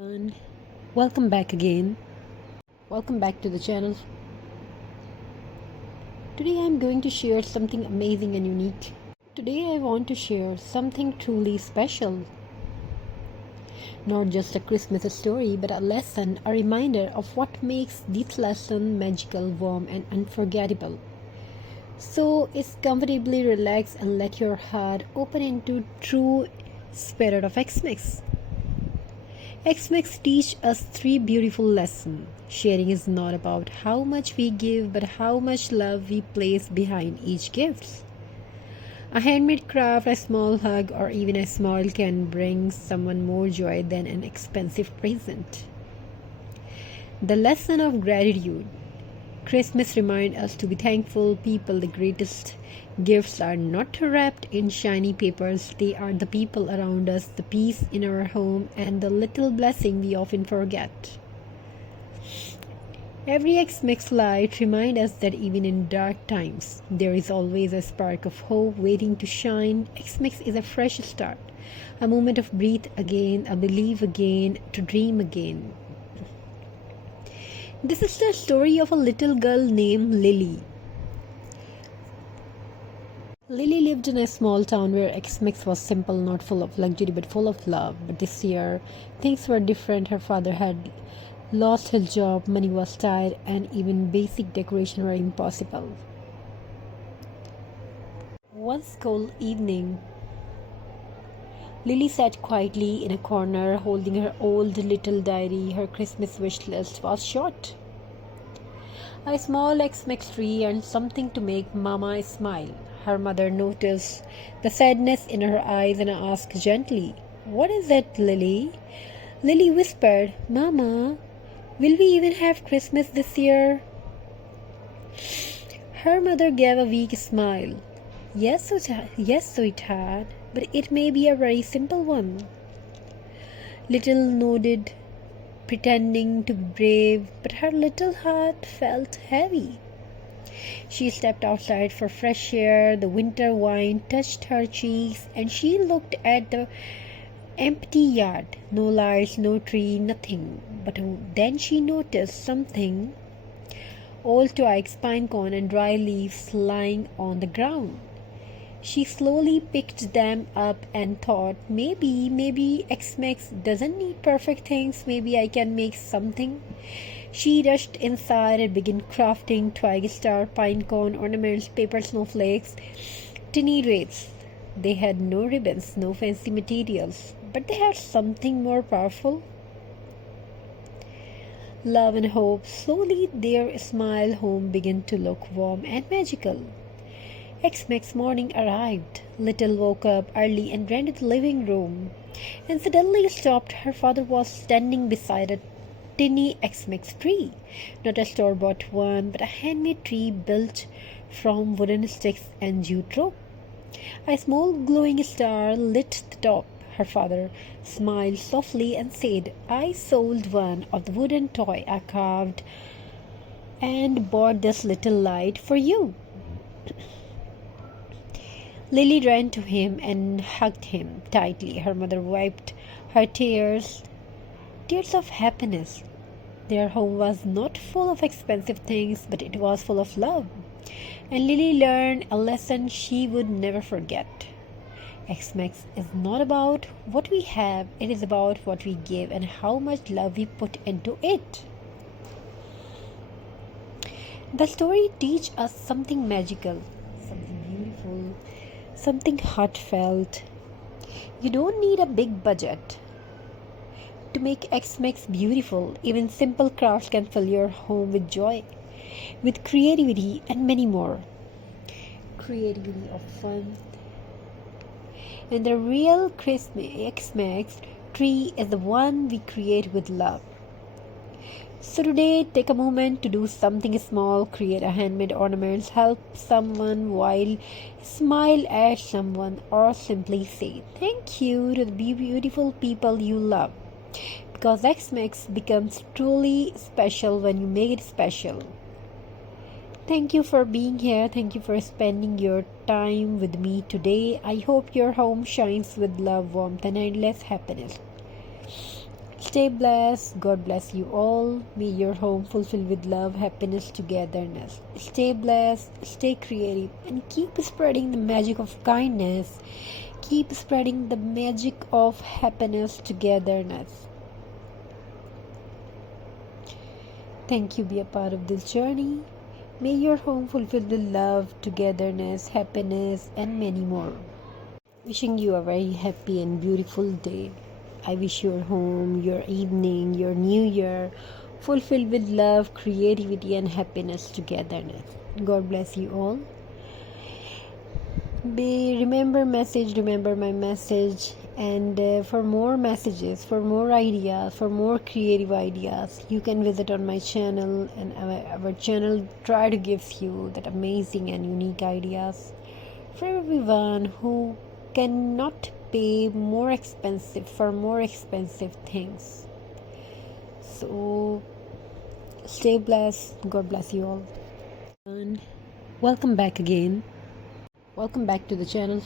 And welcome back again. Welcome back to the channel. Today I'm going to share something amazing and unique. Today I want to share something truly special. Not just a Christmas story, but a lesson, a reminder of what makes this lesson magical, warm, and unforgettable. So, it's comfortably relax and let your heart open into true spirit of Xmas. Xmas teach us three beautiful lessons. Sharing is not about how much we give, but how much love we place behind each gift. A handmade craft, a small hug, or even a smile can bring someone more joy than an expensive present. The lesson of gratitude. Christmas reminds us to be thankful people. The greatest gifts are not wrapped in shiny papers. They are the people around us, the peace in our home, and the little blessing we often forget. Every Xmas light reminds us that even in dark times, there is always a spark of hope waiting to shine. Xmas is a fresh start, a moment of breathe again, a believe again, to dream again. This is the story of a little girl named Lily. Lily lived in a small town where Xmas was simple, not full of luxury, but full of love. But this year, things were different. Her father had lost his job, money was tight, and even basic decoration were impossible. One cold evening, Lily sat quietly in a corner, holding her old little diary. Her Christmas wish list was short. A small Xmas tree and something to make Mama smile. Her mother noticed the sadness in her eyes and asked gently, "What is it, Lily?" Lily whispered, "Mama, will we even have Christmas this year?" Her mother gave a weak smile. Yes, sweetheart, but it may be a very simple one." Little nodded, pretending to be brave, but her little heart felt heavy. She stepped outside for fresh air. The winter wind touched her cheeks, and she looked at the empty yard. No lights, no tree, nothing. But then she noticed something: old twigs, pine cone, and dry leaves lying on the ground. She slowly picked them up and thought, maybe Xmas doesn't need perfect things. Maybe I can make something. She rushed inside and began crafting twig star, pine cone, ornaments, paper snowflakes, tiny wreaths. They had no ribbons, no fancy materials, but they had something more powerful: love and hope. Slowly their smile home began to look warm and magical. Xmas morning arrived. Little woke up early and ran to the living room, and suddenly stopped. Her father was standing beside a tiny Xmas tree. Not a store-bought one, but a handmade tree built from wooden sticks and jute rope. A small glowing star lit the top. Her father smiled softly and said, "I sold one of the wooden toy I carved and bought this little light for you." Lily ran to him and hugged him tightly. Her mother wiped her tears, tears of happiness. Their home was not full of expensive things, but it was full of love. And Lily learned a lesson she would never forget. Xmas is not about what we have, it is about what we give and how much love we put into it. The story teaches us something magical, something beautiful, something heartfelt. You don't need a big budget to make Xmas beautiful. Even simple crafts can fill your home with joy, with creativity, and many more. Creativity of fun. And the real Xmas tree is the one we create with love. So today, take a moment to do something small, create a handmade ornaments, help someone while smile at someone, or simply say thank you to the beautiful people you love. Because Xmas becomes truly special when you make it special. Thank you for being here. Thank you for spending your time with me today. I hope your home shines with love, warmth, and endless happiness. Stay blessed. God bless you all. May your home fulfilled with love, happiness, togetherness. Stay blessed, stay creative, and keep spreading the magic of kindness. Keep spreading the magic of happiness, togetherness. Thank you. Be a part of this journey. May your home fulfill with love, togetherness, happiness, and many more. Wishing you a very happy and beautiful day. I wish your home, your evening, your new year fulfilled with love, creativity, and happiness, togetherness. God bless you all. Remember my message, and for more messages, for more ideas, for more creative ideas, you can visit on my channel, and our channel try to give you that amazing and unique ideas for everyone who cannot pay more expensive for more expensive things. So stay blessed. God bless you all. And welcome back again. Welcome back to the channel.